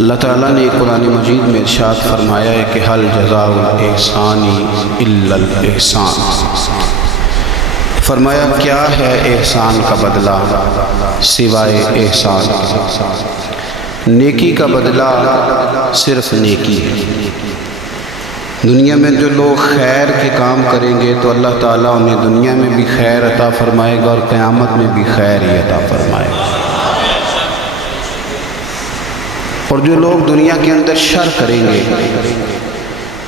اللہ تعالیٰ نے قرآن مجید میں ارشاد فرمایا ہے کہ حل جزاء الاحسان الا الاحسان۔ فرمایا کیا ہے احسان کا بدلہ سوائے احسان، نیکی کا بدلہ صرف نیکی ہے۔ دنیا میں جو لوگ خیر کے کام کریں گے تو اللہ تعالیٰ انہیں دنیا میں بھی خیر عطا فرمائے گا اور قیامت میں بھی خیر ہی عطا فرمائے گا۔ اور جو لوگ دنیا کے اندر شر کریں گے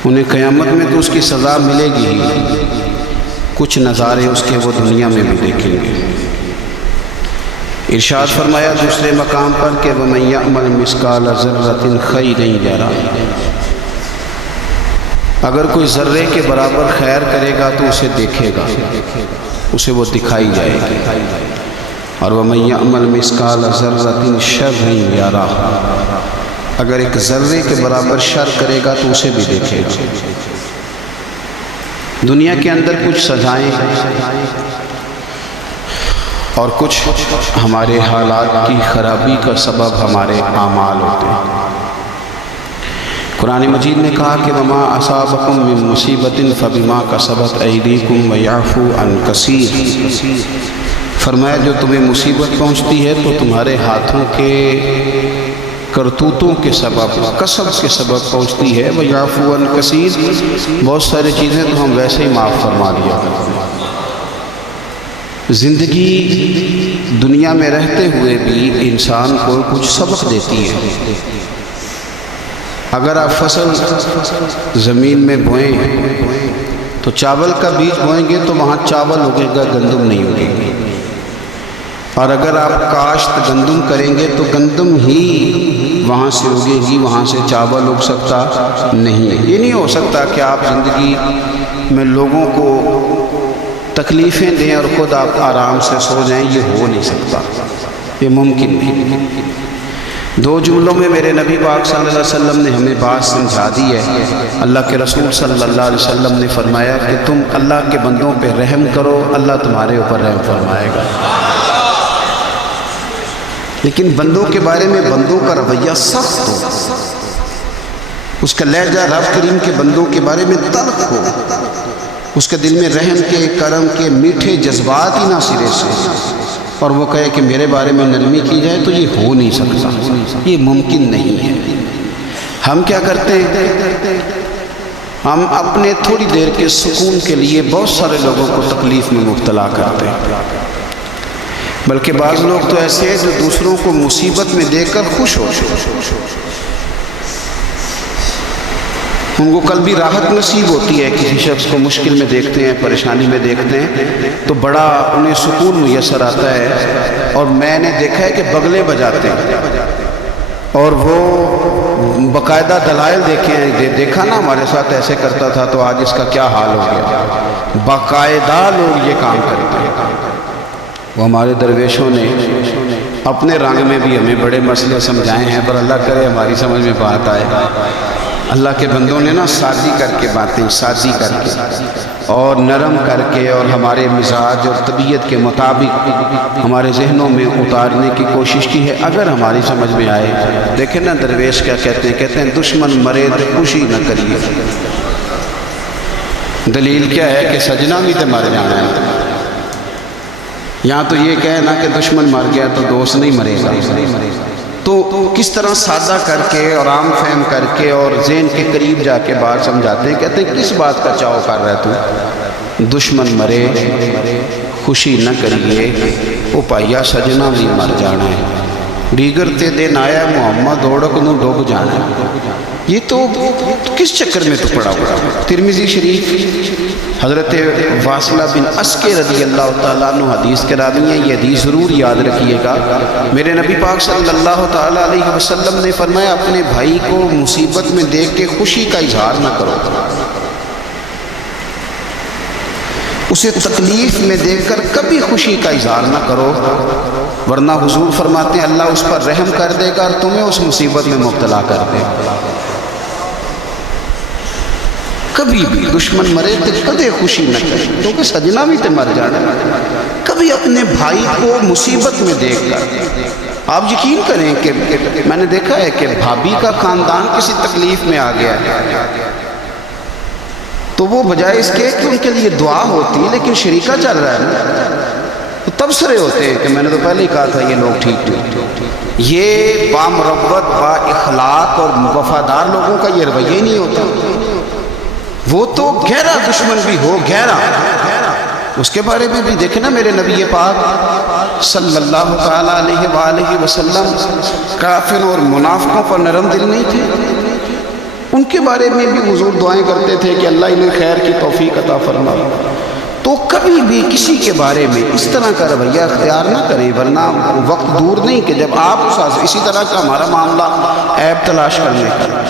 انہیں قیامت میں تو اس کی سزا ملے گی ہی، کچھ نظارے اس کے وہ دنیا میں بھی دیکھیں گے۔ ارشاد فرمایا دوسرے مقام پر کہ وَمَن يَعْمَلْ مِثْقَالَ ذَرَّةٍ خَيْرًا يَرَهُ، اگر کوئی ذرے کے برابر خیر کرے گا تو اسے دیکھے گا، اسے وہ دکھائی جائے گی۔ اور وَمَن يَعْمَلْ مِثْقَالَ ذَرَّةٍ شَرًّا يَرَهُ، اگر ایک ذرے کے برابر شر کرے گا تو اسے بھی دیکھے گا۔ دنیا کے اندر کچھ سزائیں اور کچھ ہمارے حالات کی خرابی کا سبب ہمارے اعمال ہوتے ہیں۔ قرآن مجید نے کہا کہ وَمَا أَصَابَكُم مِّن مُّصِيبَةٍ فَبِمَا كَسَبَتْ أَيْدِيكُمْ وَيَعْفُو عَن كَثِيرٍ، فرمایا جو تمہیں مصیبت پہنچتی ہے تو تمہارے ہاتھوں کے کرتوتوں کے سبب، کسب کے سبب پہنچتی ہے۔ وَيَعْفُو عَن كَثِيرٍ، بہت ساری چیزیں تو ہم ویسے ہی معاف فرما دیا۔ زندگی دنیا میں رہتے ہوئے بھی انسان کو کچھ سبق دیتی ہے۔ اگر آپ فصل زمین میں بوئیں تو چاول کا بیج بوئیں گے تو وہاں چاول اگے گا، گندم نہیں اگے گی۔ اور اگر آپ کاشت گندم کریں گے تو گندم ہی وہاں سے اگے گی، وہاں سے چاول اگ سکتا نہیں ہے۔ یہ نہیں ہو سکتا کہ آپ زندگی میں لوگوں کو تکلیفیں دیں اور خود آپ آرام سے سو جائیں، یہ ہو نہیں سکتا، یہ ممکن نہیں۔ دو جملوں میں میرے نبی پاک صلی اللہ علیہ وسلم نے ہمیں بات سمجھا دی ہے۔ اللہ کے رسول صلی اللہ علیہ وسلم نے فرمایا کہ تم اللہ کے بندوں پہ رحم کرو، اللہ تمہارے اوپر رحم فرمائے گا۔ لیکن بندوں کے بارے میں بندوں کا رویہ سخت ہو، اس کا لہجہ رب کریم کے بندوں کے بارے میں تلخ ہو، اس کے دل میں رحم کے، کرم کے میٹھے جذبات ہی نہ سرے سے، اور وہ کہے کہ میرے بارے میں نرمی کی جائے، تو یہ ہو نہیں سکتا، یہ ممکن نہیں ہے۔ ہم کیا کرتے ہیں؟ ہم اپنے تھوڑی دیر کے سکون کے لیے بہت سارے لوگوں کو تکلیف میں مبتلا کرتے ہیں، بلکہ بعض لوگ تو ایسے ہیں جو دوسروں کو مصیبت میں دیکھ کر خوش ہوتے ہیں، ان کو کل بھی راحت نصیب ہوتی ہے۔ کسی شخص کو مشکل میں دیکھتے ہیں، پریشانی میں دیکھتے ہیں تو بڑا انہیں سکون میسر آتا ہے، اور میں نے دیکھا ہے کہ بغلے بجاتے ہیں اور وہ باقاعدہ دلائل دیکھا نا ہمارے ساتھ ایسے کرتا تھا تو آج اس کا کیا حال ہو گیا۔ باقاعدہ لوگ یہ کام کرتے ہیں۔ وہ ہمارے درویشوں نے اپنے رنگ میں بھی ہمیں بڑے مسئلے سمجھائے ہیں، پر اللہ کرے ہماری سمجھ میں بات آئے۔ اللہ کے بندوں نے نا سادی کر کے باتیں، سادی کر کے اور نرم کر کے اور ہمارے مزاج اور طبیعت کے مطابق ہمارے ذہنوں میں اتارنے کی کوشش کی ہے۔ اگر ہماری سمجھ میں آئے، دیکھیں نا درویش کیا کہتے ہیں دشمن مرے تو خوشی نہ کریے۔ دلیل کیا ہے کہ سجنا بھی تو مر جانا ہے۔ یہاں تو یہ کہے نا کہ دشمن مر گیا تو دوست نہیں مرے گا، تو کس طرح سادہ کر کے اور عام فہم کر کے اور ذہن کے قریب جا کے بات سمجھاتے ہیں۔ کہتے ہیں کس بات کا چاؤ کر رہا تو دشمن مرے خوشی نہ کریے، او پائیا سجنا بھی مر جانا ہے، دیگر تے دن آیا محمد اوڑک نو ڈوب جانا ہے۔ یہ تو کس چکر میں تو پڑا ہوا ہے؟ ترمذی شریف حضرت واصلہ بن اسکے رضی اللہ تعالیٰ عنہ حدیث کے راوی ہیں، یہ حدیث ضرور یاد رکھیے گا۔ میرے نبی پاک صلی اللہ تعالیٰ علیہ وسلم نے فرمایا اپنے بھائی کو مصیبت میں دیکھ کے خوشی کا اظہار نہ کرو، اسے تکلیف میں دیکھ کر کبھی خوشی کا اظہار نہ کرو، ورنہ حضور فرماتے ہیں اللہ اس پر رحم کر دے گا اور تمہیں اس مصیبت میں مبتلا کر دے گا۔ کبھی بھی دشمن مرے تو کدے خوشی نہ کرے، کیونکہ سجنا بھی تو مر جانا۔ کبھی اپنے بھائی کو مصیبت میں دیکھ کر آپ یقین کریں کہ میں نے دیکھا ہے کہ بھابھی کا خاندان کسی تکلیف میں آ گیا ہے تو وہ بجائے اس کے کہ ان کے لیے دعا ہوتی ہے لیکن شریکہ چل رہا ہے نا، تو تبصرے ہوتے ہیں کہ میں نے تو پہلے ہی کہا تھا یہ لوگ ٹھیک ٹھیک، یہ با مربت با اخلاق اور وفادار لوگوں کا یہ رویہ ہی نہیں ہوتا، وہ تو گہرا دشمن بھی ہو گہرا، اس کے بارے میں بھی دیکھیں نا میرے نبی پاک صلی اللہ تعالیٰ علیہ وآلہ وسلم کافر اور منافقوں پر نرم دل نہیں تھے، ان کے بارے میں بھی حضور دعائیں کرتے تھے کہ اللہ انہیں خیر کی توفیق عطا فرما۔ تو کبھی بھی کسی کے بارے میں اس طرح کا رویہ اختیار نہ کریں، ورنہ وقت دور نہیں کہ جب آپ اسی طرح کا ہمارا معاملہ عیب تلاش کرنے کا۔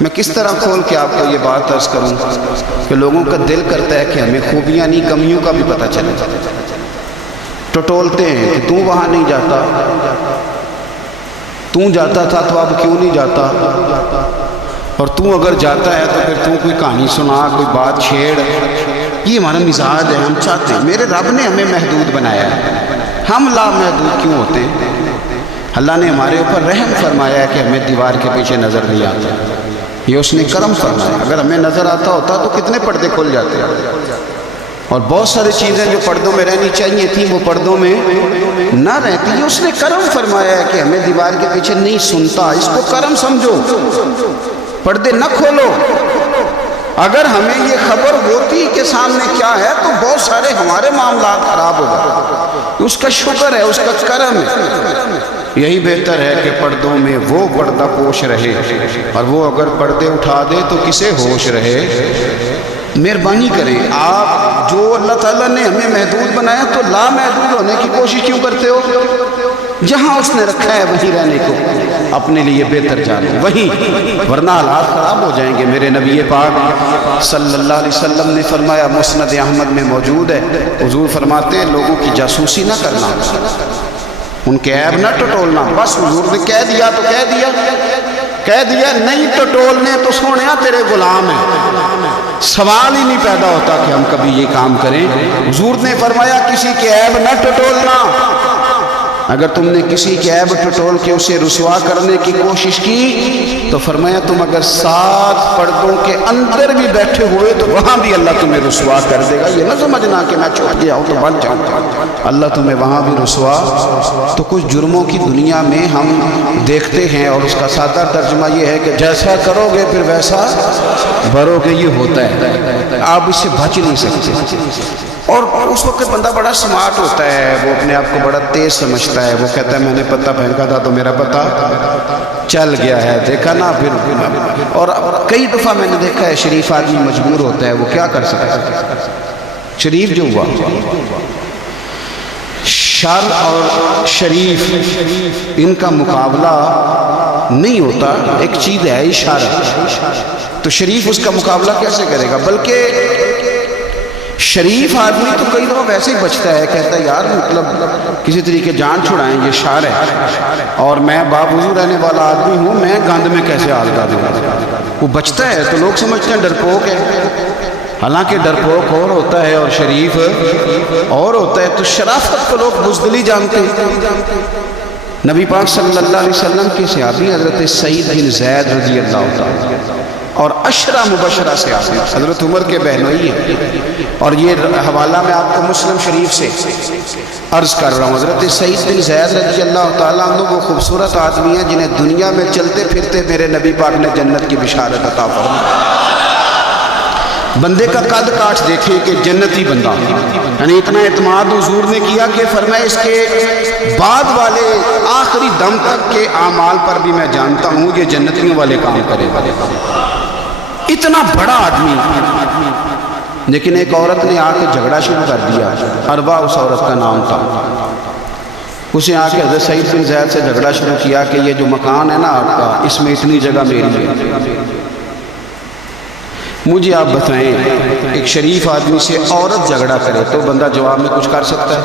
میں کس طرح کھول کے آپ کو یہ بات عرض کروں کہ لوگوں کا دل کرتا ہے کہ ہمیں خوبیاں نہیں کمیوں کا بھی پتہ چلے، ٹٹولتے ہیں کہ تو وہاں نہیں جاتا، تو جاتا تھا تو اب کیوں نہیں جاتا، اور تو اگر جاتا ہے تو پھر تو کوئی کہانی سنا، کوئی بات چھیڑ، یہ ہمارا مزاج ہے۔ ہم چاہتے ہیں، میرے رب نے ہمیں محدود بنایا ہے، ہم لا محدود کیوں ہوتے ہیں؟ اللہ نے ہمارے اوپر رحم فرمایا ہے کہ ہمیں دیوار کے پیچھے نظر نہیں آتا، یہ اس نے کرم فرمایا۔ اگر ہمیں نظر آتا ہوتا تو کتنے پردے کھل جاتے ہیں، اور بہت ساری چیزیں جو پردوں میں رہنی چاہیے تھیں وہ پردوں میں نہ رہتی، یہ اس نے کرم فرمایا ہے کہ ہمیں دیوار کے پیچھے نہیں سنتا، اس کو کرم سمجھو، پردے نہ کھولو۔ اگر ہمیں یہ خبر ہوتی کہ سامنے کیا ہے تو بہت سارے ہمارے معاملات خراب ہو جاتے، اس کا شکر ہے، اس کا کرم ہے۔ یہی بہتر ہے کہ پردوں میں وہ پردہ پوش رہے، اور وہ اگر پردے اٹھا دے تو کسے ہوش رہے۔ مہربانی کریں، آپ جو اللہ تعالیٰ نے ہمیں محدود بنایا تو لا محدود ہونے کی کوشش کیوں کرتے ہو؟ جہاں اس نے رکھا ہے وہیں رہنے کو اپنے لیے بہتر جانو، وہیں، ورنہ حالات خراب ہو جائیں گے۔ میرے نبی پاک صلی اللہ علیہ وسلم نے فرمایا، مسند احمد میں موجود ہے، حضور فرماتے ہیں لوگوں کی جاسوسی نہ کرنا، ان کے عیب نہ ٹٹولنا۔ بس حضور نے کہہ دیا تو کہہ دیا، نہیں ٹٹولنے تو سونیا تیرے غلام ہیں، سوال ہی نہیں پیدا ہوتا کہ ہم کبھی یہ کام کریں۔ حضور نے فرمایا کسی کے عیب نہ ٹٹولنا، اگر تم نے کسی کے عیب ٹٹول کے اسے رسوا کرنے کی کوشش کی تو فرمایا تم اگر 7 پردوں کے اندر بھی بیٹھے ہوئے تو وہاں بھی اللہ تمہیں رسوا کر دے گا۔ یہ نہ سمجھنا کہ میں چھوٹ گیا ہوں تو بن جاؤں، اللہ تمہیں وہاں بھی رسوا۔ تو کچھ جرموں کی دنیا میں ہم دیکھتے ہیں، اور اس کا سادہ ترجمہ یہ ہے کہ جیسا کرو گے پھر ویسا بھرو گے، یہ ہوتا ہے، آپ اس سے بچ نہیں سکتے۔ اور اس وقت بندہ بڑا سمارٹ ہوتا ہے، وہ اپنے آپ کو بڑا تیز سمجھتا ہے، وہ کہتا ہے میں نے پتہ پھینکا تھا تو میرا پتہ چل گیا ہے، دیکھا نا پھر۔ اور کئی دفعہ میں نے دیکھا ہے شریف آدمی مجبور ہوتا ہے، وہ کیا کر سکتا ہے؟ شریف جو ہوا، شر اور شریف ان کا مقابلہ نہیں ہوتا، ایک چیز ہے اشارہ، تو شریف اس کا مقابلہ کیسے کرے گا؟ بلکہ شریف آدمی تو کئی دفعہ ویسے ہی بچتا ہے، کہتا ہے یار مطلب کسی طریقے جان چھڑائیں، یہ شر ہے اور میں باوضو رہنے والا آدمی ہوں، میں گند میں کیسے آلگا دوں؟ وہ بچتا ہے تو لوگ سمجھتے ہیں ڈرپوک ہے، حالانکہ ڈرپوک اور ہوتا ہے اور شریف اور ہوتا ہے۔ تو شرافت کو لوگ بزدلی جانتے ہیں۔ نبی پاک صلی اللہ علیہ وسلم کے صحابی حضرت سعید بن زید رضی اللہ تعالیٰ اور عشرہ مبشرہ سے آتے ہیں، حضرت عمر کے بہنوئی ہیں، اور یہ حوالہ میں آپ کو مسلم شریف سے عرض کر رہا ہوں۔ حضرت سعید بن زید رضی اللہ تعالیٰ عنہ وہ خوبصورت آدمی ہیں جنہیں دنیا میں چلتے پھرتے میرے نبی پاک نے جنت کی بشارت عطا فرمائی۔ بندے کا قد کاٹ دیکھیں کہ جنتی بندہ، یعنی اتنا اعتماد حضور نے کیا کہ فرمایا اس کے بعد والے آخری دم تک کے اعمال پر بھی میں جانتا ہوں یہ جنتیوں والے کام کرے گا۔ اتنا بڑا آدمی، لیکن ایک عورت نے آ کے جھگڑا شروع کر دیا، اروا اس عورت کا نام تھا۔ اسے آ کے حضرت سعید بن زید سے جھگڑا شروع کیا کہ یہ جو مکان ہے نا آپ کا، اس میں اتنی جگہ میری ہے، مجھے آپ بتائیں ایک شریف آدمی سے عورت جھگڑا کرے تو بندہ جواب میں کچھ کر سکتا ہے؟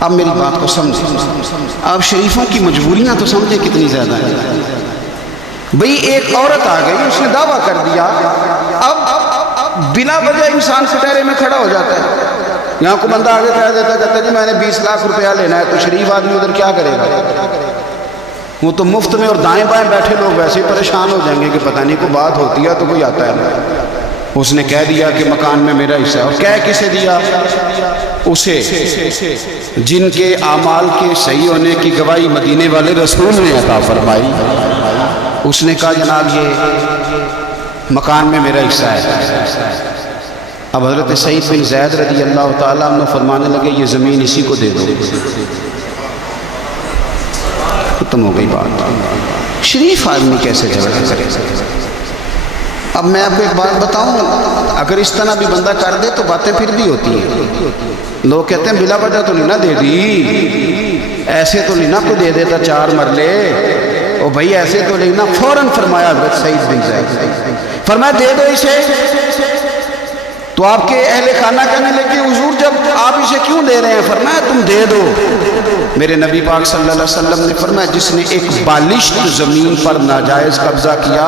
اب میری بات کو سمجھیں، آپ شریفوں کی مجبوریاں تو سمجھیں کتنی زیادہ ہیں۔ بھئی ایک عورت آ گئی، اس نے دعویٰ کر دیا، اب بلا وجہ انسان کٹہرے میں کھڑا ہو جاتا ہے، یہاں کو بندہ آگے کہہ دیتا کہتا جی میں نے 20 لاکھ روپیہ لینا ہے، تو شریف آدمی ادھر کیا کرے گا؟ وہ تو مفت میں، اور دائیں بائیں بیٹھے لوگ ویسے ہی پریشان ہو جائیں گے کہ پتہ نہیں کوئی بات ہوتی ہے تو کوئی آتا ہے. اس نے کہہ دیا کہ مکان میں میرا حصہ ہے. اور کہہ کسے دیا؟ اسے جن کے اعمال کے صحیح ہونے کی گواہی مدینے والے رسول نے عطا فرمائی. اس نے کہا جناب یہ مکان میں میرا حصہ ہے. اب حضرت سعید بن زید رضی اللہ تعالیٰ عنہ فرمانے لگے یہ زمین اسی کو دے دو. ختم ہو گئی بات. شریف آدمی کیسے جھگڑا کرے؟ اب میں آپ کو ایک بات بتاؤں، اگر اس طرح بھی بندہ کر دے تو باتیں پھر بھی ہوتی ہیں. لوگ کہتے ہیں بلا وجہ تو نہیں نہ دے دی، ایسے تو نہیں نہ کوئی دے دیتا 4 مرلے، او بھائی ایسے تو نہیں نہ. فوراً فرمایا حضرت سعید بن زید، فرمایا دے دو اسے. تو آپ کے اہل خانہ کہنے لگے حضور جب آپ اسے کیوں دے رہے ہیں؟ فرمایا تم دے دو. میرے نبی پاک صلی اللہ علیہ وسلم نے فرمایا جس نے ایک بالشت زمین پر ناجائز قبضہ کیا،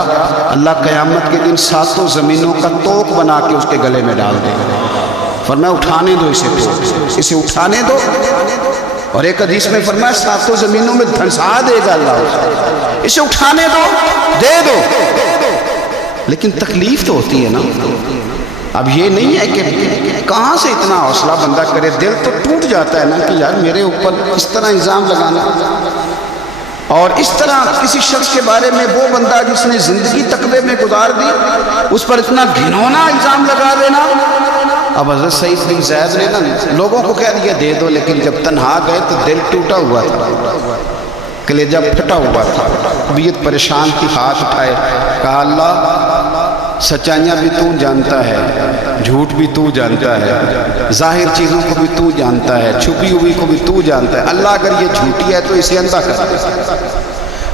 اللہ قیامت کے دن 7 زمینوں کا توق بنا کے اس کے گلے میں ڈال دے گا. فرمایا اٹھانے دو اسے اٹھانے دو. اور ایک حدیث میں فرمایا 7 زمینوں میں دھنسا دے گا اللہ. اسے اٹھانے دو، دے دو. لیکن تکلیف تو ہوتی ہے نا. اب یہ نہیں ہے کہ کہاں سے اتنا حوصلہ بندہ کرے، دل تو ٹوٹ جاتا ہے نا کہ یار میرے اوپر اس طرح الزام لگانا، اور اس طرح کسی شخص کے بارے میں وہ بندہ جس نے زندگی تقوی میں گزار دی اس پر اتنا گھنونا الزام لگا دینا. اب حضرت سعید بن زید نے نا لوگوں کو کہہ دیا دے دو، لیکن جب تنہا گئے تو دل ٹوٹا ہوا تھا، کلیجہ پھٹا ہوا تھا، طبیعت پریشان کی. ہاتھ اٹھائے، کہا اللہ سچائیاں بھی تو جانتا ہے، جھوٹ بھی تو جانتا ہے، ظاہر چیزوں کو بھی تو جانتا ہے، چھپی ہوئی کو بھی تو جانتا ہے. اللہ اگر یہ جھوٹی ہے تو اسے اندھا کر دے،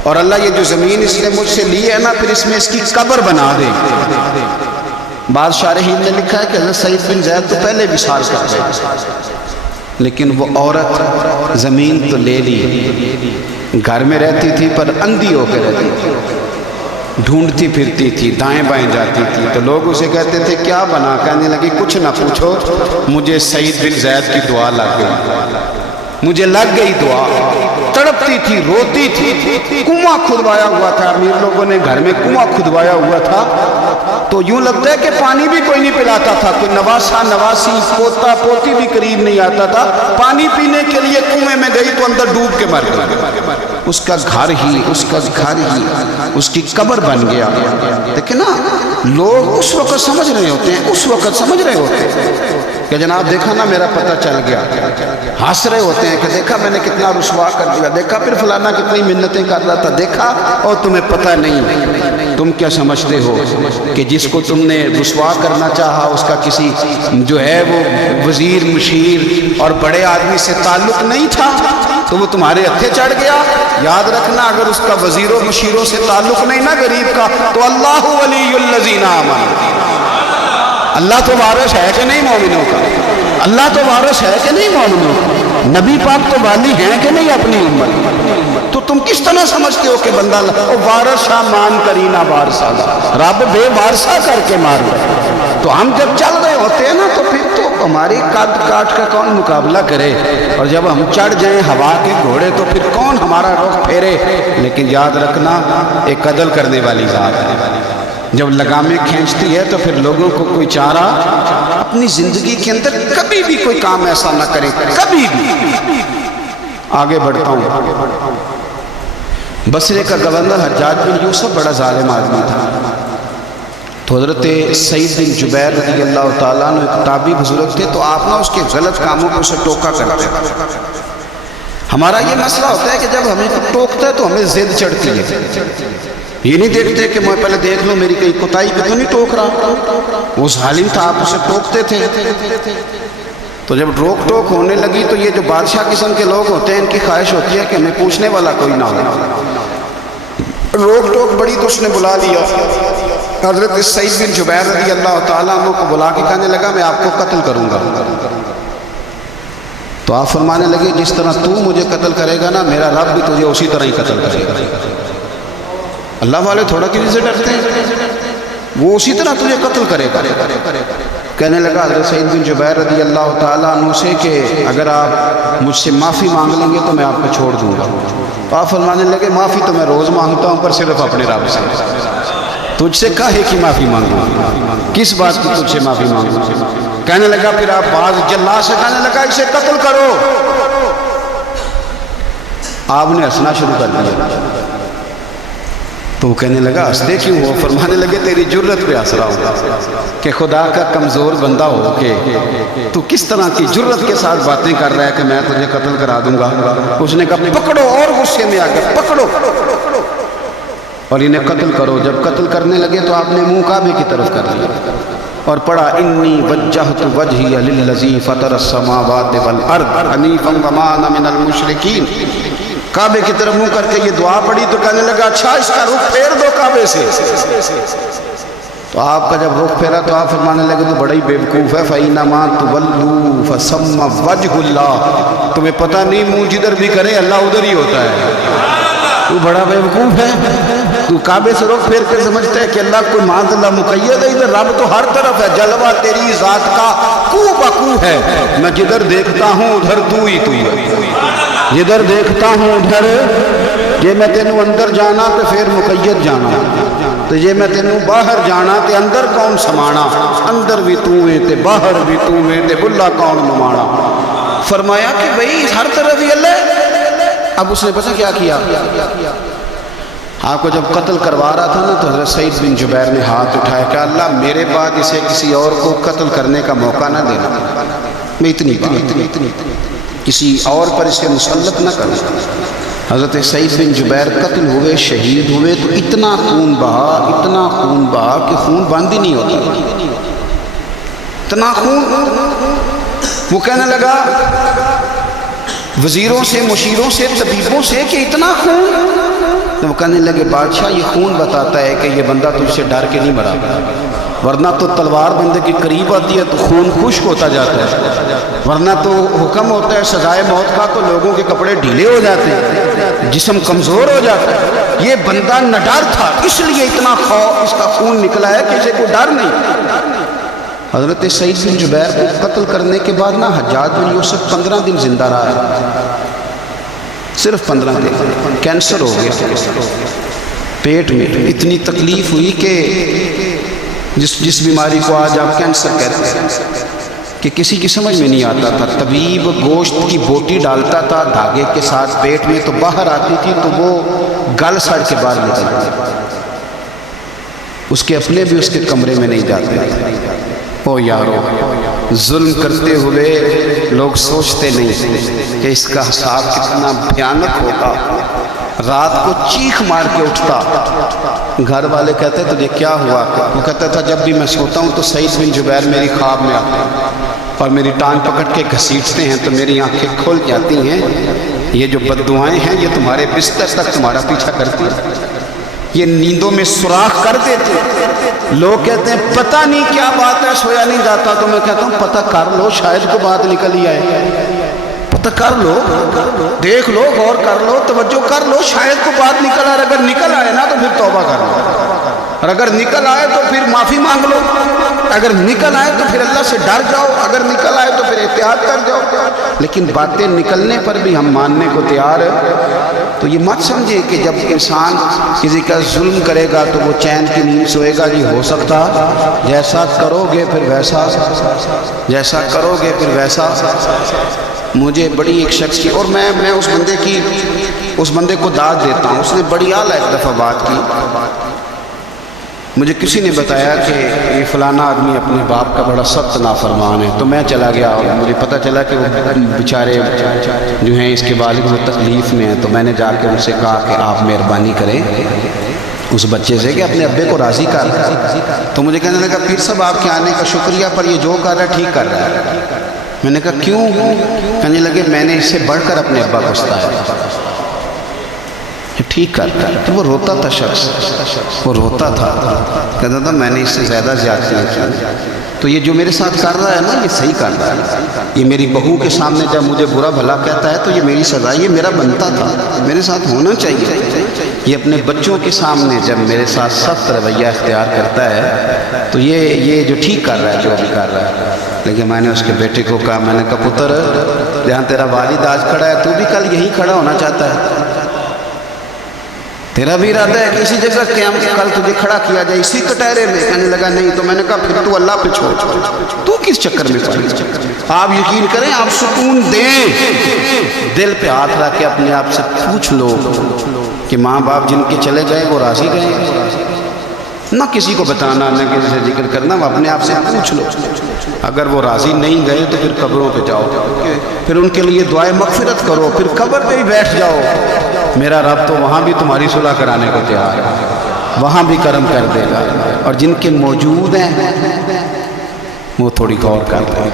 اور اللہ یہ جو زمین اس نے مجھ سے لی ہے نا پھر اس میں اس کی قبر بنا دے. بعض شارحین نے لکھا ہے کہ حضرت سعید بن زید تو پہلے وصال کر گئے، لیکن وہ عورت زمین تو لے لی، گھر میں رہتی تھی پر اندھی ہو کے رہتی تھی، ڈھونڈتی پھرتی تھی، دائیں بائیں جاتی تھی. تو لوگ اسے کہتے تھے کیا بنا؟ کہنے لگی کچھ نہ پوچھو، مجھے سعید بن زید کی دعا لگ گئی، مجھے لگ گئی دعا. تڑپتی تھی، روتی تھی. کنواں کھدوایا ہوا تھا، امیر لوگوں نے گھر میں کنواں کھدوایا ہوا تھا، تو یوں لگتا ہے کہ پانی بھی کوئی نہیں پلاتا تھا، کوئی نواسا نواسی پوتا پوتی بھی قریب نہیں آتا تھا. پانی پینے کے لیے کنویں میں گئی تو اندر ڈوب کے مر گئی. اس کا گھر ہی اس کی قبر بن گیا. دیکھیں نا لوگ اس وقت سمجھ رہے ہوتے ہیں کہ جناب دیکھا نا میرا پتہ چل گیا. ہنس رہے ہوتے ہیں کہ دیکھا میں نے کتنا رسوا کر دیا، دیکھا پھر فلانا کتنی منتیں کر رہا تھا، دیکھا. اور تمہیں پتہ نہیں، تم کیا سمجھتے ہو کہ جس کو تم نے رسوا کرنا چاہا اس کا کسی جو ہے وہ وزیر مشیر اور بڑے آدمی سے تعلق نہیں تھا تو وہ تمہارے ہتھے چڑھ گیا. یاد رکھنا اگر اس کا وزیروں مشیروں سے تعلق نہیں نا غریب کا تو اللہ ولی الذین آمنوا، اللہ تو وارث ہے کہ نہیں مومنوں کا؟ اللہ تو وارث ہے کہ نہیں مومنوں کا؟ نبی پاک تو والی ہیں کہ نہیں اپنی امت؟ تو تم کس طرح سمجھتے ہو کہ بندہ وارثہ مان کرینا وارثہ، رب بے وارثہ کر کے مار رہا. تو ہم جب چل رہے ہوتے ہیں نا تو پھر تو ہماری قد کاٹ کا کون مقابلہ کرے، اور جب ہم چڑھ جائیں ہوا کے گھوڑے تو پھر کون ہمارا رخ پھیرے. لیکن یاد رکھنا ایک عدل کرنے والی ذات ہے، جب لگامیں کھینچتی ہے تو پھر لوگوں کو کوئی چارہ اپنی زندگی کے اندر کبھی بھی کوئی کام ایسا نہ کرے، کبھی بھی. آگے بڑھتا ہوں. بصرے کا گورنر حجاج بن یوسف بڑا ظالم آدمی تھا. تو حضرت سعید بن جبیر رضی اللہ تعالیٰ عنہ ایک تابعی بزرگ تھے، تو آپ نہ اس کے غلط کاموں کو اسے ٹوکا کرتے تھے. ہمارا یہ مسئلہ ہوتا ہے کہ جب ہمیں کوئی ٹوکتا ہے تو ہمیں ضد چڑھتی ہے. یہ نہیں دیکھتے کہ میں پہلے دیکھ لوں میری کئی کوتاہی پہ تو نہیں ٹوک رہا. وہ ظالم تھا، آپ اسے ٹوکتے تھے. تو جب روک ٹوک ہونے لگی تو یہ جو بادشاہ قسم کے لوگ ہوتے ہیں ان کی خواہش ہوتی ہے کہ ہمیں پوچھنے والا کوئی نہ ہو. روک ٹوک بڑی تو اس نے بلا لیا. حضرت سعید بن جبیر رضی اللہ تعالیٰ عنہ کو بلا کے کہنے لگا میں آپ کو قتل کروں گا. تو آپ فرمانے لگے جس طرح تو مجھے قتل کرے گا نا میرا رب بھی تجھے اسی طرح ہی قتل کرے گا. اللہ والے تھوڑا کسی سے ڈرتے ہیں، وہ اسی طرح تجھے قتل کرے گا. کہنے لگا حضرت سعید بن جبیر رضی اللہ تعالیٰ عنہ سے کہ اگر آپ مجھ سے معافی مانگ لیں گے تو میں آپ کو چھوڑ دوں گا۔ تو آپ فرمانے لگے معافی تو میں روز مانگتا ہوں پر صرف اپنے رب سے، تجھ سے کاہے کی معافی مانگوں، کس بات کی تجھ سے معافی مانگوں؟ کہنے لگا پھر آپ بعض جلا سے کہنے لگا اسے قتل کرو۔ آپ نے ہنسنا شروع کر دیا تو وہ کہنے لگا ہنستے کیوں ہو؟ فرمانے لگے تیری جرت پہ ہنس رہا ہوں کہ خدا کا کمزور بندہ ہو کے تو کس طرح کی جرت کے ساتھ باتیں کر رہا ہے کہ میں تجھے قتل کرا دوں گا۔ اس نے کہا پکڑو، اور غصے میں آ کر پکڑو اور انہیں قتل کرو۔ جب قتل کرنے لگے تو آپ نے منہ کعبے کی طرف کر لیا اور پڑھا انی وجہت وجہی للذی فطر السماوات والارض حنیفا وما انا من المشرکین۔ کعبے کی طرف منہ کر کے یہ دعا پڑھی تو کہنے لگا اچھا اس کا رخ پھیر دو کعبے سے۔ تو آپ کا جب رخ پھیرا تو آپ فرمانے لگے تو بڑا ہی بیوقوف ہے، فَإِنَّمَا تُوَلُّوا فَثَمَّ وَجْهُ اللَّهِ، تمہیں پتہ نہیں منہ جدھر بھی کرے اللہ ادھر ہی ہوتا ہے۔ تو بڑا بیوقوف ہے، تو کعبے سے رخ پھیر کے سمجھتا ہے کہ اللہ کوئی معاذ اللہ مقید ہے، ادھر رب تو ہر طرف ہے، جلوہ تیری ذات کا کو بکو ہے، میں جدھر دیکھتا ہوں ادھر تو ہی تو ہے، جدھر دیکھتا ہوں ادھر، جے میں تینوں اندر جانا تو پھر مقید جانا، تو جے میں تینوں باہر جانا تے اندر کون سمانا، اندر بھی تو ہے تے باہر بھی تو ہے تے بلا کون نمانا۔ فرمایا کہ بھئی ہر طرف ہی اللہ ہے۔ اب اس نے پتہ کیا کیا؟ آپ کو جب قتل کروا رہا تھا نا تو حضرت سعید بن جبیر نے ہاتھ اٹھایا کہ اللہ میرے بعد اسے کسی اور کو قتل کرنے کا موقع نہ دینا، میں اتنی کسی اور پر اسے مسلط نہ کروں۔ حضرت سعید بن جبیر قتل ہوئے، شہید ہوئے تو اتنا خون بہا کہ خون بند ہی نہیں ہوتا، اتنا خون۔ وہ کہنے لگا وزیروں سے، مشیروں سے، طبیبوں سے کہ اتنا خون؟ تو وہ کہنے لگے بادشاہ یہ خون بتاتا ہے کہ یہ بندہ تجھ سے ڈر کے نہیں مرا، ورنہ تو تلوار بندے کے قریب آتی ہے تو خون خشک ہوتا جاتا ہے، ورنہ تو حکم ہوتا ہے سزائے موت کا تو لوگوں کے کپڑے ڈھیلے ہو جاتے ہیں، جسم کمزور ہو جاتا ہے۔ یہ بندہ نہ ڈر تھا اس لیے اتنا خوف، اس کا خون نکلا ہے کسی کو ڈر نہیں۔ حضرت سعید بن جبیر کو قتل کرنے کے بعد نا حجاج بن یوسف 15 دن زندہ رہا ہے، صرف 15 دن، کینسر ہو گیا پیٹ میں، اتنی تکلیف ہوئی کہ جس بیماری کو آج آپ کینسر کہتے ہیں کہ کسی کی سمجھ میں نہیں آتا تھا، طبیب گوشت کی بوٹی ڈالتا تھا دھاگے کے ساتھ پیٹ میں تو باہر آتی تھی تو وہ گل سڑ کے باہر نکلتی، اس کے اپنے بھی اس کے کمرے میں نہیں جاتے۔ او یارو، ظلم کرتے ہوئے لوگ سوچتے نہیں کہ اس کا حساب کتنا بھیانک ہوگا۔ رات کو چیخ مار کے اٹھتا، گھر والے کہتے تجھے کیا ہوا؟ وہ کہتا تھا جب بھی میں سوتا ہوں تو سعید بن جبیر میری خواب میں آتے ہیں اور میری ٹانگ پکڑ کے گھسیٹتے ہیں تو میری آنکھیں کھل جاتی ہیں، یہ جو بد دعائیں ہیں یہ تمہارے بستر تک تمہارا پیچھا کرتی ہیں، یہ نیندوں میں سوراخ کر دیتے۔ لوگ کہتے ہیں پتہ نہیں کیا بات ہے سویا نہیں جاتا، تو میں کہتا ہوں پتہ کر لو، شاید کو بات نکل ہی آئے، پتہ کر لو، دیکھ لو، غور کر لو، توجہ کر لو، شاید کو بات نکل آئے۔ اگر نکل آئے نا تو پھر توبہ کر لو، اور اگر نکل آئے تو پھر معافی مانگ لو، اگر نکل آئے تو پھر اللہ سے ڈر جاؤ، اگر نکل آئے تو پھر احتیاط کر جاؤ۔ لیکن باتیں نکلنے پر بھی ہم ماننے کو تیار ہیں، تو یہ مت سمجھے کہ جب انسان کسی کا ظلم کرے گا تو وہ چین کی نیند سوئے گا۔ جی ہو سکتا جیسا کرو گے پھر ویسا، جیسا کرو گے پھر ویسا۔ مجھے بڑی ایک شخص کی، اور میں اس بندے کو داد دیتا ہوں، اس نے بڑی اعلیٰ ایک دفعہ بات کی، مجھے کسی نے بتایا کہ یہ فلانا آدمی اپنے باپ کا بڑا سخت نافرمان ہے، تو میں چلا گیا اور مجھے پتہ چلا کہ وہ بیچارے جو ہیں اس کے والد وہ تکلیف میں ہیں، تو میں نے جا کے ان سے کہا کہ آپ مہربانی کریں اس بچے سے کہ اپنے ابے کو راضی کر۔ تو مجھے کہنے لگا پیر صاحب آپ کے آنے کا شکریہ، پر یہ جو کر رہا ہے ٹھیک کر رہا ہے۔ میں نے کہا کیوں؟ کہنے لگے میں نے اس سے بڑھ کر اپنے ابا کو ستایا، ٹھیک کرتا ہے۔ تو وہ روتا تھا، شخص وہ روتا تھا، کہتا تھا میں نے اس سے زیادہ زیادتی کی، تو یہ جو میرے ساتھ کر رہا ہے نا یہ صحیح کر رہا ہے، یہ میری بہو کے سامنے جب مجھے برا بھلا کہتا ہے تو یہ میری سزا، یہ میرا بنتا تھا، میرے ساتھ ہونا چاہیے۔ یہ اپنے بچوں کے سامنے جب میرے ساتھ سخت رویہ اختیار کرتا ہے تو یہ جو ٹھیک کر رہا ہے جو ابھی کر رہا ہے. لیکن میں نے اس کے بیٹے کو کہا، میں نے کہا پتر جہاں تیرا والد آج کھڑا ہے تو بھی کل یہی کھڑا ہونا چاہتا ہے. تیرا بھی ارادہ ہے کہ اسی جگہ قیام کل تجھے کھڑا کیا جائے اسی کٹہرے میں. کہنے لگا نہیں. تو میں نے کہا پھر تو اللہ پہ چھوڑ، تو کس چکر میں پڑی. آپ یقین کریں، آپ سکون دیں، دل پہ ہاتھ رکھ کے اپنے آپ سے پوچھ لو کہ ماں باپ جن کے چلے گئے وہ راضی گئے. نہ کسی کو بتانا، نہ کسی سے ذکر کرنا، وہ اپنے آپ سے پوچھ لو. اگر وہ راضی نہیں گئے تو پھر قبروں پہ جاؤ، پھر ان کے لیے دعائے مغفرت کرو، پھر قبر پہ ہی بیٹھ جاؤ. میرا رب تو وہاں بھی تمہاری صلح کرانے کو تیار ہے، وہاں بھی کرم کر دے گا. اور جن کے موجود ہیں وہ تھوڑی غور کرتے ہیں،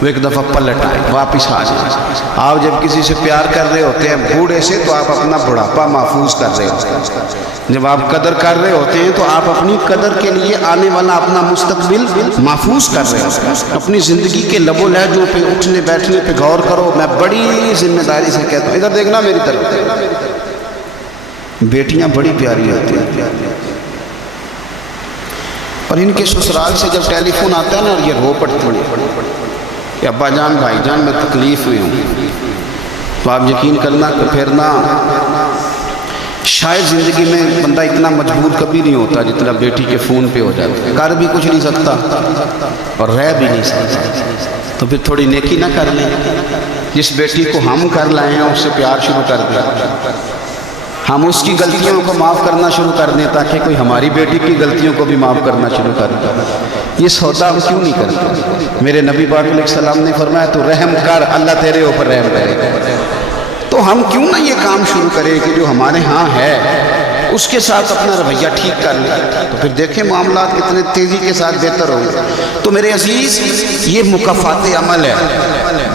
وہ ایک دفعہ پلٹ آئے، واپس آ جائیں. آپ جب کسی سے پیار کر رہے ہوتے ہیں بوڑھے سے تو آپ اپنا بڑھاپا محفوظ کر رہے ہوتے ہیں. جب آپ قدر کر رہے ہوتے ہیں تو آپ اپنی قدر کے لیے آنے والا اپنا مستقبل محفوظ کر رہے ہوتے ہیں. اپنی زندگی کے لب و لہجوں پہ، اٹھنے بیٹھنے پہ غور کرو. میں بڑی ذمہ داری سے کہتا ہوں، ادھر دیکھنا میری طرف. بیٹیاں بڑی پیاری ہوتی ہیں اور ان کے سسرال سے جب ٹیلی فون آتا ہے نا یہ رو پڑتی ہیں کہ ابا جان بھائی جان میں تکلیف میں ہوں. تو آپ یقین کرنا کہ پھر نہ شاید زندگی میں بندہ اتنا مجبور کبھی نہیں ہوتا جتنا بیٹی کے فون پہ ہو جاتا ہے. کر بھی کچھ نہیں سکتا اور رہ بھی نہیں سکتا. تو پھر تھوڑی نیکی نہ کر لیں. جس بیٹی کو ہم کر لائے ہیں اس سے پیار شروع کر دیں، ہم اس کی غلطیوں کو معاف کرنا شروع کر دیں تاکہ کوئی ہماری بیٹی کی غلطیوں کو بھی معاف کرنا شروع کر دیں. یہ سودا ہم کیوں نہیں کرتے؟ میرے نبی پاک علیہ السلام نے فرمایا تو رحم کر، اللہ تیرے اوپر رحم کرے گا. تو ہم کیوں نہ یہ کام شروع کریں کہ جو ہمارے ہاں ہے اس کے ساتھ اپنا رویہ ٹھیک کر لیں، تو پھر دیکھیں معاملات کتنے تیزی کے ساتھ بہتر ہوں گے. تو میرے عزیز یہ مکافات عمل ہے،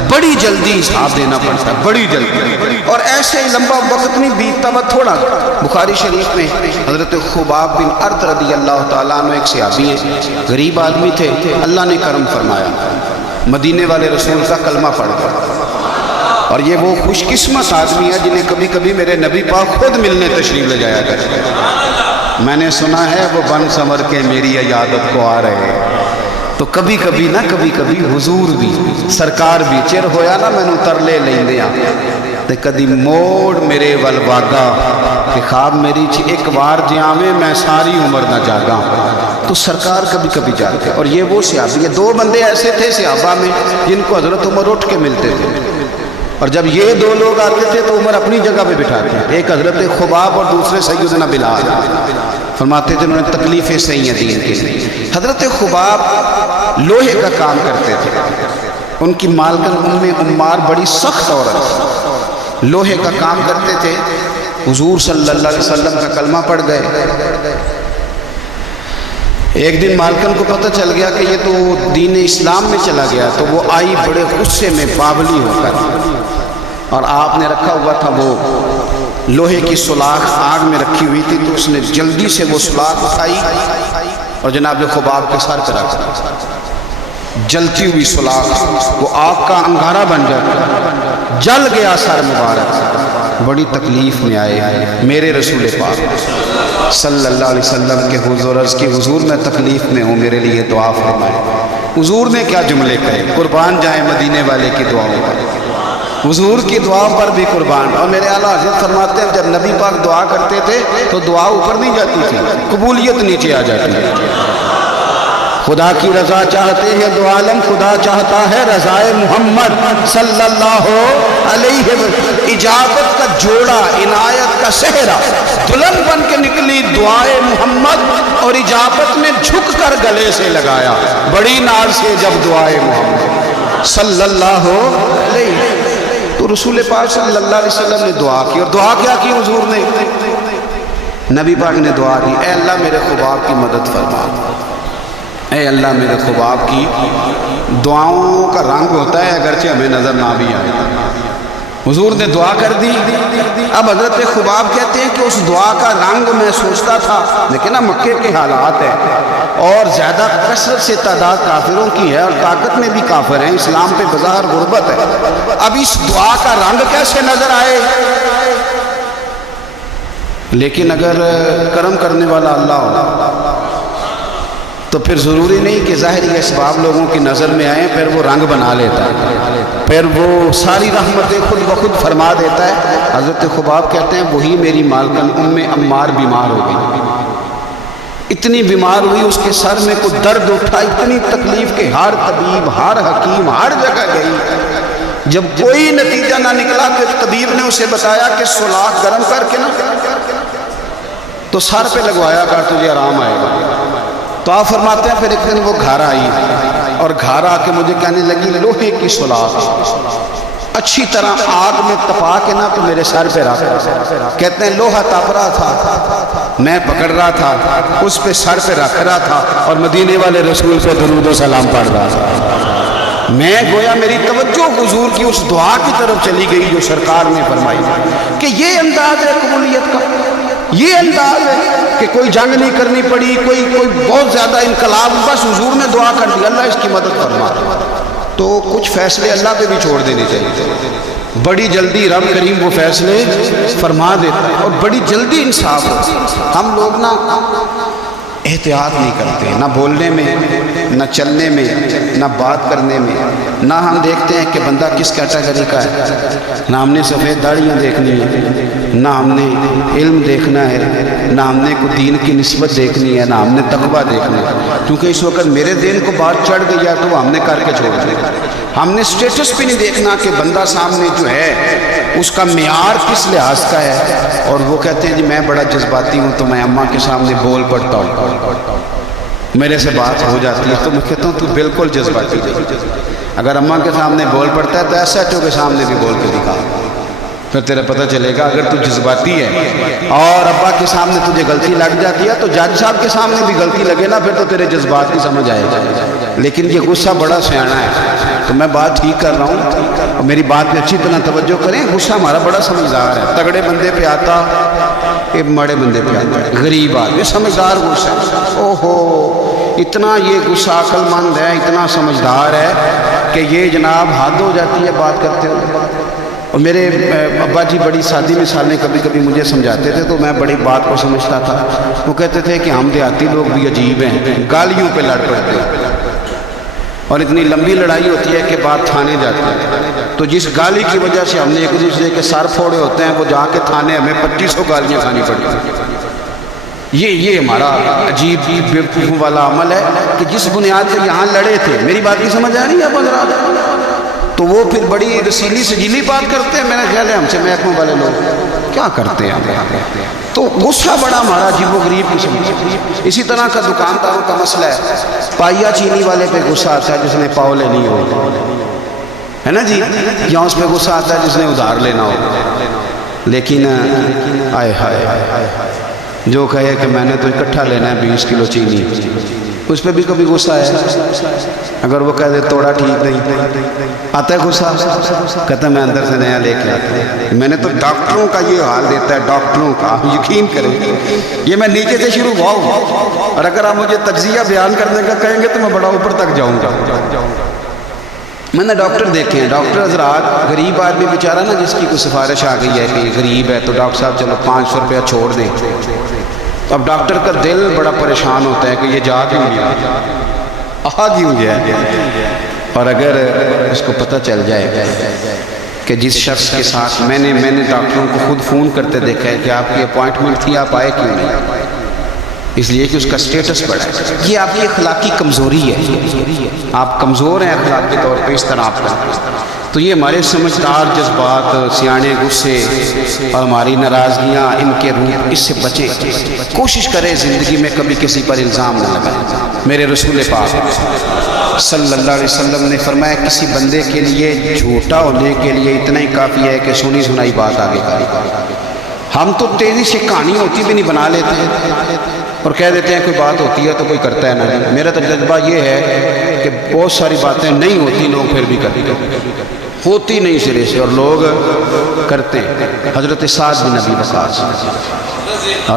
بڑی جلدی حساب دینا پڑتا ہے، بڑی جلدی. اور ایسے ہی لمبا وقت نہیں بیتتا وہ تھوڑا. بخاری شریف میں حضرت خباب بن ارد رضی اللہ تعالیٰ عنہ ایک صحابی ہیں، غریب آدمی تھے. اللہ نے کرم فرمایا، مدینے والے رسول کا کلمہ پڑھ گیا. اور یہ وہ خوش قسمت آدمی ہے جنہیں کبھی کبھی میرے نبی پاک خود ملنے تشریف لے جایا کرتے. میں نے سنا ہے وہ بن سمر کے میری عیادت کو آ رہے ہیں. تو کبھی کبھی نہ کبھی کبھی حضور بھی سرکار بھی چر ہویا نا مینوں ترلے لیندیاں تے کدی موڑ میرے ول واگا کہ خواب میری ایک بار جاویں میں ساری عمر نہ جاگا. تو سرکار کبھی کبھی جاتے. اور یہ وہ صحابی ہیں، دو بندے ایسے تھے صحابہ میں جن کو حضرت عمر اٹھ کے ملتے تھے. اور جب یہ دو لوگ آتے تھے تو عمر اپنی جگہ پہ بٹھاتے ہیں. ایک حضرت خباب اور دوسرے سیدنا بلال. فرماتے تھے انہوں نے تکلیفیں سہی ہیں دین کے لیے. حضرت خباب لوہے کا کام کرتے تھے. ان کی مالکن عمار بڑی سخت عورت، لوہے کا کام کرتے تھے. حضور صلی اللہ علیہ وسلم کا کلمہ پڑھ گئے. ایک دن مالکن کو پتہ چل گیا کہ یہ تو دین اسلام میں چلا گیا. تو وہ آئی بڑے غصے میں بابلی ہو کر، اور آپ نے رکھا ہوا تھا وہ لوہے کی سلاخ آگ میں رکھی ہوئی تھی. تو اس نے جلدی سے وہ سلاخ اٹھائی اور جناب خباب کے سر پر رکھ دی. جلتی ہوئی سلاخ وہ آگ کا انگارہ بن جاتا، جل گیا سر مبارک. بڑی تکلیف میں آئے میرے رسول پاک صلی اللہ علیہ وسلم کے حضور. عرض کی حضور میں تکلیف میں ہوں، میرے لیے دعا فرمائیں. حضور نے کیا جملے کہے، قربان جائیں مدینے والے کی دعاؤں پر. حضور کی دعا پر بھی قربان. اور میرے اعلیٰ حضرت فرماتے ہیں جب نبی پاک دعا کرتے تھے تو دعا اوپر نہیں جاتی تھی، قبولیت نیچے آ جاتی ہے. خدا کی رضا چاہتے ہیں دو عالم، خدا چاہتا ہے رضائے محمد صلی اللہ علیہ وسلم. اجابت کا جوڑا، عنایت کا صحرا، دلہن بن کے نکلی دعائے محمد اور اجابت میں جھک کر گلے سے لگایا بڑی ناز سے جب دعائے محمد صلی اللہ علیہ وسلم. تو رسول پاک صلی اللہ علیہ وسلم نے دعا کی. اور دعا کیا کی حضور نے؟ نبی پاک نے دعا کی، اے اللہ میرے خباب کی مدد فرما. اے اللہ میرے خباب کی. دعاؤں کا رنگ ہوتا ہے اگرچہ ہمیں نظر نہ بھی آئے. حضور نے دعا کر دی. اب حضرت خباب کہتے ہیں کہ اس دعا کا رنگ میں سوچتا تھا، لیکن مکے کے حالات ہیں اور زیادہ کثرت سے تعداد کافروں کی ہے اور طاقت میں بھی کافر ہیں، اسلام پہ بظاہر غربت ہے. اب اس دعا کا رنگ کیسے نظر آئے؟ لیکن اگر کرم کرنے والا اللہ ہو تو پھر ضروری نہیں کہ ظاہری اسباب لوگوں کی نظر میں آئیں، پھر وہ رنگ بنا لیتا ہے، پھر وہ ساری رحمتیں خود بخود فرما دیتا ہے۔ حضرت خباب کہتے ہیں وہی میری مالکن عمار بیمار ہو گئی، اتنی بیمار ہوئی اس کے سر میں کوئی درد اٹھا، اتنی تکلیف کہ ہر طبیب ہر حکیم ہر جگہ گئی، جب کوئی نتیجہ نہ نکلا کہ طبیب نے اسے بتایا کہ سولاخ گرم کر کے نا تو سر پہ لگوایا کر تجھے آرام آئے گا۔ تو آپ فرماتے ہیں پھر ایک دن وہ گھر آئی اور گھر آ کے مجھے کہنے لگی لوہے کی سولاخ اچھی طرح آگ میں تپا کے نا تو میرے سر پہ رکھ، کہتے ہیں لوہا تپ رہا تھا، میں پکڑ رہا تھا، اس پہ سر پہ رکھ رہا تھا اور مدینے والے رسول پہ درود و سلام پڑھ رہا تھا۔ میں گویا میری توجہ حضور کی اس دعا کی طرف چلی گئی جو سرکار نے فرمائی کہ یہ انداز ہے قبولیت کا، یہ انداز ہے کہ کوئی جنگ نہیں کرنی پڑی، کوئی بہت زیادہ انقلاب، بس حضور نے دعا کر دی اللہ اس کی مدد فرما۔ تو کچھ فیصلے اللہ پہ بھی چھوڑ دینے چاہیے، بڑی جلدی رب کریم وہ فیصلے فرما دیتا ہے اور بڑی جلدی انصاف ہوتا ہے۔ ہم لوگ نا احتیاط نہیں کرتے، نہ بولنے میں، نہ چلنے میں، نہ بات کرنے میں، نہ ہم دیکھتے ہیں کہ بندہ کس کیٹیگری کا ہے، نہ ہم نے سفید داڑیاں دیکھنی ہے، نہ ہم نے علم دیکھنا ہے، نہ ہم نے کوئی دین کی نسبت دیکھنی ہے، نہ ہم نے تقویٰ دیکھنا ہے، کیونکہ اس وقت میرے دین کو بات چڑھ گئی ہے تو ہم نے کر کے چھوڑ دیا۔ ہم نے سٹیٹس بھی نہیں دیکھنا کہ بندہ سامنے جو ہے اس کا معیار کس لحاظ کا ہے، اور وہ کہتے ہیں جی میں بڑا جذباتی ہوں تو میں اماں کے سامنے بول پڑتا ہوں، میرے سے بات ہو جاتی ہے، تو میں کہتا ہوں تو بالکل جذباتی نہیں، اگر اماں کے سامنے بول پڑتا ہے تو ایس ایچ او کے سامنے بھی بول کے دکھا، پھر تیرا پتہ چلے گا۔ اگر تو جذباتی ہے اور ابا کے سامنے تجھے غلطی لگ جاتی ہے تو جج صاحب کے سامنے بھی غلطی لگے نا، پھر تو تیرے جذبات کی سمجھ آئے گا۔ لیکن یہ غصہ بڑا سیانا ہے، تو میں بات ٹھیک کر رہا ہوں اور میری بات پہ اچھی طرح توجہ کریں۔ غصہ ہمارا بڑا سمجھدار ہے، تگڑے بندے پہ آتا یہ مڑے بندے پہ آتا ہے، غریب آدمی سمجھدار غصہ ہے، اوہو اتنا یہ غصہ عقل مند ہے، اتنا سمجھدار ہے کہ یہ جناب حد ہو جاتی ہے بات کرتے ہوئے۔ اور میرے ابا جی بڑی سادی مثالیں کبھی کبھی مجھے سمجھاتے تھے تو میں بڑی بات کو سمجھتا تھا۔ وہ کہتے تھے کہ ہم دیہاتی لوگ بھی عجیب ہیں، گالیوں پہ لڑ پڑتے ہیں اور اتنی لمبی لڑائی ہوتی ہے کہ بات تھانے جاتی ہے، تو جس گالی کی وجہ سے ہم نے ایک دوسرے کے سر پھوڑے ہوتے ہیں وہ جا کے تھانے ہمیں 2500 گالیاں کھانی پڑتی۔ یہ ہمارا عجیب بیوقوفوں والا عمل ہے کہ جس بنیاد سے یہاں لڑے تھے، میری بات نہیں سمجھ آ رہی ہے حضرات، تو وہ پھر بڑی رسیلی سجیلی بات کرتے ہیں۔ میرا خیال ہے ہم سے محکموں والے لوگ کیا کرتے ہیں، تو غصہ بڑا ہمارا عجیب و غریب قسم۔ اسی طرح کا دکانداروں کا مسئلہ ہے، پائیا چینی والے پہ غصہ آتا ہے جس نے پاؤ لینی ہو، ہے نا جی، یا اس پہ غصہ آتا ہے جس نے ادھار لینا ہو، لیکن آئے ہائے جو کہے کہ میں نے تو اکٹھا لینا ہے 20 کلو چینی، اس پہ بھی کبھی غصہ ہے۔ اگر وہ کہہ دے توڑا ٹھیک نہیں، آتا ہے غصہ، کہتا ہے میں اندر سے نیا لے کے آتا ہوں۔ میں نے تو ڈاکٹروں کا یہ حال دیتا ہے، ڈاکٹروں کا، یقین کریں یہ میں نیچے سے شروع ہوا ہوں، اور اگر آپ مجھے تجزیہ بیان کرنے کا کہیں گے تو میں بڑا اوپر تک جاؤں گا۔ میں نے ڈاکٹر دیکھے ہیں، ڈاکٹر حضرات، غریب آدمی بیچارہ نا جس کی کوئی سفارش آ گئی ہے کہ یہ غریب ہے تو ڈاکٹر صاحب چلو 500 روپیہ چھوڑ دیں، اب ڈاکٹر کا دل بڑا پریشان ہوتا ہے کہ یہ جا کیوں گیا، آ کیوں گیا، اور اگر اس کو پتہ چل جائے کہ جس شخص کے ساتھ میں نے ڈاکٹروں کو خود فون کرتے دیکھا ہے کہ آپ کی اپوائنٹمنٹ تھی آپ آئے کیوں نہیں، اس لیے کہ اس کا سٹیٹس بڑھا ہے۔ یہ آپ کی اخلاقی کمزوری ہے، آپ کمزور ہیں اخلاقی طور پہ، اس طرح آپ کا تو یہ ہمارے سمجھدار جذبات، سیانے غصے اور ہماری ناراضگیاں، ان کے روح، اس سے بچے۔ کوشش کرے زندگی میں کبھی کسی پر الزام نہ لگائے۔ میرے رسول پاک صلی اللہ علیہ وسلم نے فرمایا کسی بندے کے لیے جھوٹا ہونے کے لیے اتنا ہی کافی ہے کہ سنی سنائی بات آگے کرے۔ ہم تو تیزی سے کہانی ہوتی بھی نہیں بنا لیتے ہیں اور کہہ دیتے ہیں کوئی بات ہوتی ہے تو کوئی کرتا ہے نہیں۔ میرا تجربہ یہ ہے کہ بہت ساری باتیں نہیں ہوتی، لوگ پھر بھی کرتے ہیں، ہوتی نہیں سرے سے اور لوگ کرتے ہیں۔ حضرت سعد بن ابی وقاص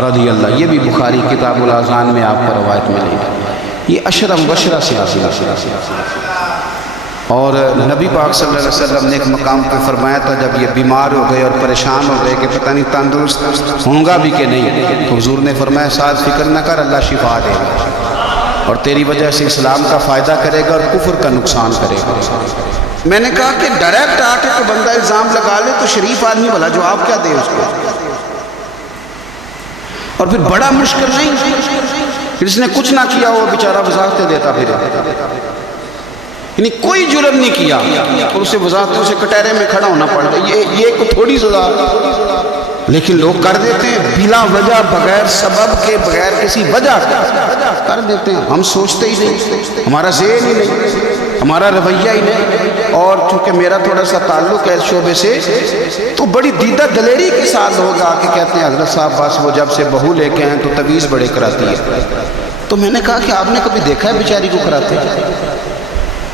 رضی اللہ، یہ بھی بخاری کتاب الاذان میں آپ کو روایت ملے گی، یہ عشرہ مبشرہ سے حاصل ہے۔ اور نبی پاک صلی اللہ علیہ وسلم نے ایک مقام پہ فرمایا تھا جب یہ بیمار ہو گئے اور پریشان ہو گئے کہ پتہ نہیں تندرست ہوں گا بھی کہ نہیں، تو حضور نے فرمایا ساتھ فکر نہ کر، اللہ شفا دے گا اور تیری وجہ سے اسلام کا فائدہ کرے گا اور کفر کا نقصان کرے گا۔ میں نے کہا کہ ڈائریکٹ آ کے تو بندہ الزام لگا لے تو شریف آدمی بھلا جواب کیا دے اس کو؟ اور پھر بڑا مشکل نہیں، جس نے کچھ نہ کیا وہ بیچارہ وضاحتیں دیتا پھر، یعنی کوئی جرم نہیں کیا اور اسے وضاحتوں سے کٹہرے میں کھڑا ہونا پڑتا، یہ کوئی تھوڑی سزا، لیکن لوگ کر دیتے ہیں بلا وجہ، بغیر سبب کے، بغیر کسی وجہ کر دیتے ہیں۔ ہم سوچتے ہی نہیں، ہمارا ذہن ہی نہیں، ہمارا رویہ ہی نہیں، اور چونکہ میرا تھوڑا سا تعلق ہے اس شعبے سے تو بڑی دیدہ دلیری کے ساتھ لوگ آ کے کہتے ہیں حضرت صاحب بس وہ جب سے بہو لے کے ہیں تو تویز بڑے کراتی ہے۔ تو میں نے کہا کہ آپ نے کبھی دیکھا ہے بیچاری کو کراتے؟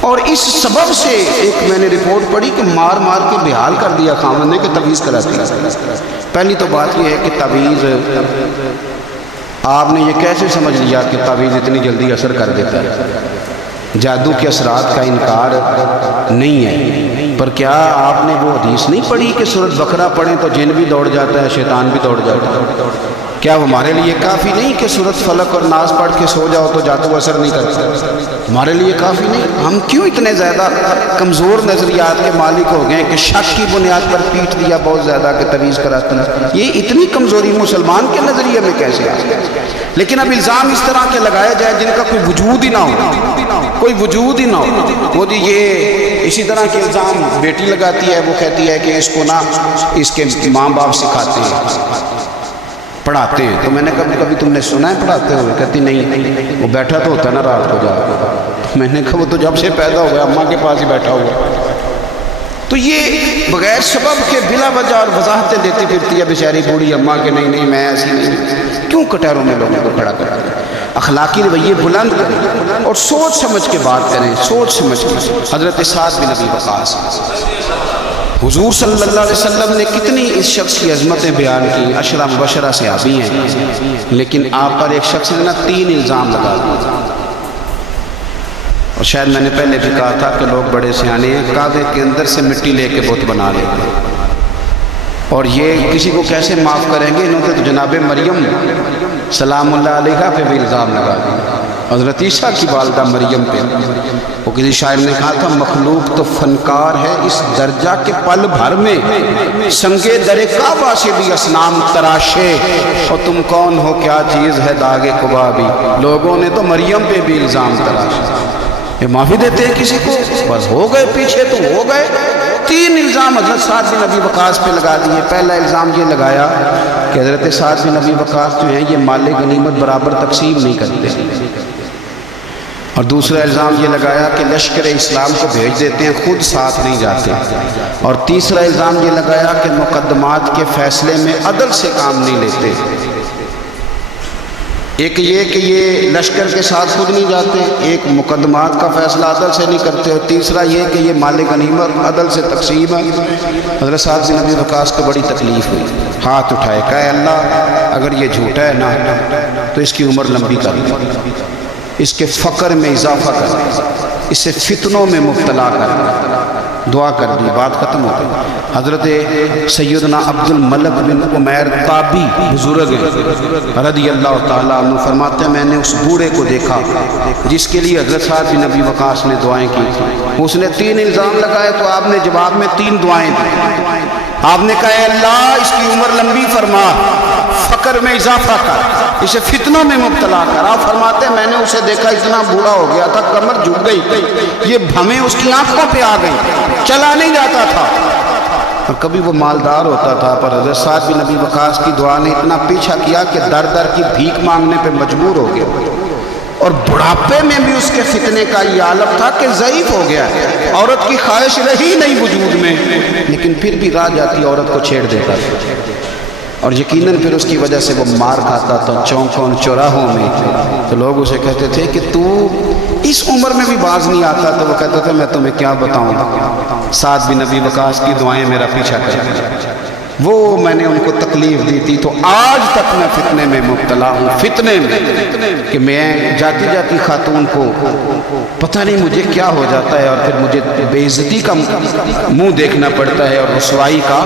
اور اس سبب سے ایک میں نے رپورٹ پڑھی کہ مار مار کے بحال کر دیا خامن نے کہ تویز کراتی ہے۔ پہلی تو بات یہ ہے کہ تویز آپ نے یہ کیسے سمجھ لیا کہ تعویذ اتنی جلدی اثر کر دیتا ہے؟ جادو کے اثرات کا انکار نہیں ہے، پر کیا آپ نے وہ حدیث نہیں پڑھی کہ سورۃ بقرہ پڑھیں تو جن بھی دوڑ جاتا ہے، شیطان بھی دوڑ جاتا ہے؟ کیا وہ ہمارے لیے کافی نہیں کہ سورۃ فلق اور ناس پڑھ کے سو جاؤ تو جادو اثر نہیں کرتا؟ ہمارے لیے کافی نہیں؟ ہم کیوں اتنے زیادہ کمزور نظریات کے مالک ہو گئے کہ شک کی بنیاد پر پیٹ دیا بہت زیادہ کہ تویز کراتی ہے؟ یہ اتنی کمزوری مسلمان کے نظریے میں کیسے آ گئی؟ لیکن اب الزام اس طرح کے لگائے جائے جن کا کوئی وجود ہی نہ ہو، کوئی وجود ہی نہ ہو۔ وہ یہ اسی طرح کے الزام بیٹی لگاتی ہے، وہ کہتی ہے کہ اس کو نہ اس کے ماں باپ سکھاتے ہیں، پڑھاتے ہیں۔ تو میں نے کبھی تم نے سنا ہے پڑھاتے ہوئے؟ کہتی نہیں، وہ بیٹھا تو ہوتا نا رات کو جا کے۔ میں نے کہا وہ تو جب سے پیدا ہوا اماں کے پاس ہی بیٹھا ہوا۔ تو یہ بغیر سبب کے بلا وجہ اور وضاحتیں دیتی پھرتی ہے بیچاری بوڑھی اماں کے، نہیں میں ایسی نہیں۔ کیوں کٹہروں میں لوگوں کو کھڑا کرتے ہیں؟ اخلاقی رویے بلند کریں اور سوچ سمجھ کے بات کریں، سوچ سمجھ کے۔ حضرت سعد بن ابی وقاص، حضور صلی اللہ علیہ وسلم نے کتنی اس شخص کی عظمتیں بیان کی، عشرہ مبشرہ صحابی ہیں، لیکن آپ پر ایک شخص نے 3 الزام لگا دیے۔ اور شاید میں نے پہلے بھی کہا تھا کہ لوگ بڑے سیانے ہیں، کعبے کے اندر سے مٹی لے کے بت بنا لیتے ہیں، اور یہ کسی کو کیسے معاف کریں گے؟ انہوں نے تو جناب مریم سلام اللہ علیہ پہ بھی الزام لگا دیا، حضرت عیسیٰ کی والدہ مریم پہ۔ وہ کسی شاعر نے کہا تھا مخلوق تو فنکار ہے اس درجہ کے پل بھر میں، سنگے در کعبہ سے بھی اصنام تراشے، اور تم کون ہو کیا چیز ہے داغ قبا بھی۔ لوگوں نے تو مریم پہ بھی الزام تراشے۔ یہ معافی دیتے ہیں کسی کو؟ بس ہو گئے پیچھے تو ہو گئے۔ 3 الزام حضرت سعد بن ابی وقاص پہ لگا دیے۔ پہلا الزام یہ لگایا کہ حضرت سعد بن ابی وقاص جو ہیں یہ مال غنیمت برابر تقسیم نہیں کرتے، اور دوسرا الزام یہ لگایا کہ لشکر اسلام کو بھیج دیتے ہیں، خود ساتھ نہیں جاتے، اور تیسرا الزام یہ لگایا کہ مقدمات کے فیصلے میں عدل سے کام نہیں لیتے۔ ایک یہ کہ یہ لشکر کے ساتھ خود نہیں جاتے، ایک مقدمات کا فیصلہ عدل سے نہیں کرتے، اور تیسرا یہ کہ یہ مال غنیمت عدل سے تقسیم ہے۔ حضرت سعد بن ابی وقاص کو بڑی تکلیف ہوئی، ہاتھ اٹھائے، کہا اللہ اگر یہ جھوٹا ہے نا تو اس کی عمر لمبی کر دے، اس کے فقر میں اضافہ کر دے، اسے فتنوں میں مبتلا کر دے۔ دعا کر دی، بات ختم ہو گئی۔ حضرت سیدنا عبد الملک بن عمیر تابی بزرگ ہیں رضی اللہ تعالیٰ عنہ، فرماتے ہیں میں نے اس بوڑھے کو دیکھا جس کے لیے حضرت سعد بن ابی وقاص نے دعائیں کی تھی۔ اس نے 3 الزام لگائے تو آپ نے جواب میں 3 دعائیں دی۔ آپ نے کہا اے اللہ اس کی عمر لمبی فرما، فقر میں اضافہ کر، اسے فتنوں میں مبتلا کر۔ آپ فرماتے ہیں میں نے اسے دیکھا اتنا بوڑھا ہو گیا تھا، کمر جھک گئی، یہ بھمیں اس کی آنکھوں پہ آ گئی، چلا نہیں جاتا تھا، اور کبھی وہ مالدار ہوتا تھا، پر حضرت سعد بن ابی وقاص کی دعا نے اتنا پیچھا کیا کہ در در کی بھیک مانگنے پہ مجبور ہو گیا، اور بڑھاپے میں بھی اس کے فتنے کا یہ عالم تھا کہ ضعیف ہو گیا، عورت کی خواہش رہی نہیں وجود میں، لیکن پھر بھی راہ جاتی عورت کو چھیڑ دیتا تھا، اور یقیناً پھر اس کی وجہ سے وہ مار کھاتا تھا چوکوں چوراہوں میں۔ تو لوگ اسے کہتے تھے کہ تو اس عمر میں بھی باز نہیں آتا، تو وہ کہتا تھا میں تمہیں کیا بتاؤں، سعد بن ابی وقاص کی دعائیں میرا پیچھا کریں۔ وہ میں نے ان کو تکلیف دی تھی، تو آج تک میں فتنے میں مبتلا ہوں، فتنے میں کہ میں جاتی جاتی خاتون کو پتہ نہیں مجھے کیا ہو جاتا ہے، اور پھر مجھے بے عزتی کا منہ دیکھنا پڑتا ہے اور رسوائی کا۔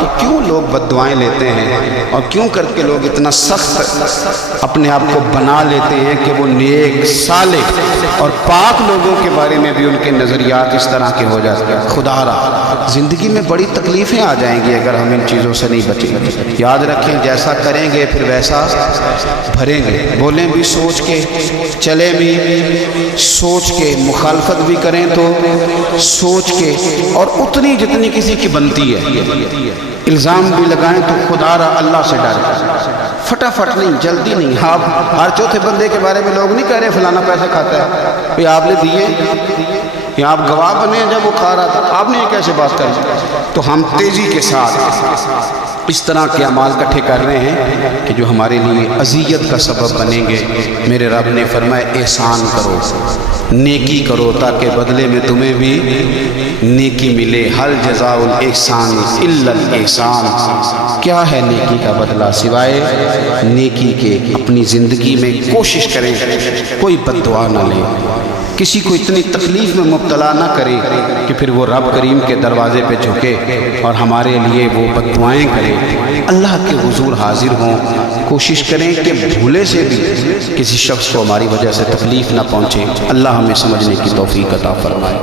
تو کیوں لوگ بد دعائیں لیتے ہیں، اور کیوں کر کے لوگ اتنا سخت اپنے آپ کو بنا لیتے ہیں کہ وہ نیک صالح اور پاک لوگوں کے بارے میں بھی ان کے نظریات اس طرح کے ہو جاتے ہیں۔ خدا را زندگی میں بڑی تکلیفیں آ جائیں گی اگر ہم ان چیزوں سے نہیں بچیں گے۔ یاد رکھیں جیسا کریں گے پھر ویسا بھریں گے، بولیں بھی سوچ کے، چلیں بھی سوچ کے، مخالفت بھی کریں تو سوچ کے، اور اتنی جتنی کسی کی بنتی ہے۔ الزام بھی لگائیں تو خدا را اللہ سے ڈریں، فٹافٹ نہیں، جلدی نہیں۔ آپ ہر چوتھے بندے کے بارے میں لوگ نہیں کہہ رہے فلانا پیسہ کھاتا ہے، بھئی آپ نے دیے یا آپ گواہ بنے جب وہ کھا رہا تھا، آپ نے یہ کیسے بات کر دی؟ تو ہم تیزی کے ساتھ اس طرح کے اعمال اکٹھے کر رہے ہیں کہ جو ہمارے لیے اذیت کا سبب بنیں گے۔ میرے رب نے فرمایا احسان کرو، نیکی کرو، تاکہ بدلے میں تمہیں بھی نیکی ملے۔ حل جزاء الاحسان الا الاحسان، کیا ہے نیکی کا بدلہ سوائے نیکی کے؟ اپنی زندگی میں کوشش کریں کوئی بد دعا نہ لیں، کسی کو اتنی تکلیف میں مبتلا نہ کرے کہ پھر وہ رب کریم کے دروازے پہ جھکے اور ہمارے لیے وہ بد دعائیں کرے۔ اللہ کے حضور حاضر ہوں، کوشش کریں کہ بھولے سے بھی کسی شخص کو ہماری وجہ سے تکلیف نہ پہنچے۔ اللہ ہمیں سمجھنے کی توفیق عطا فرمائے۔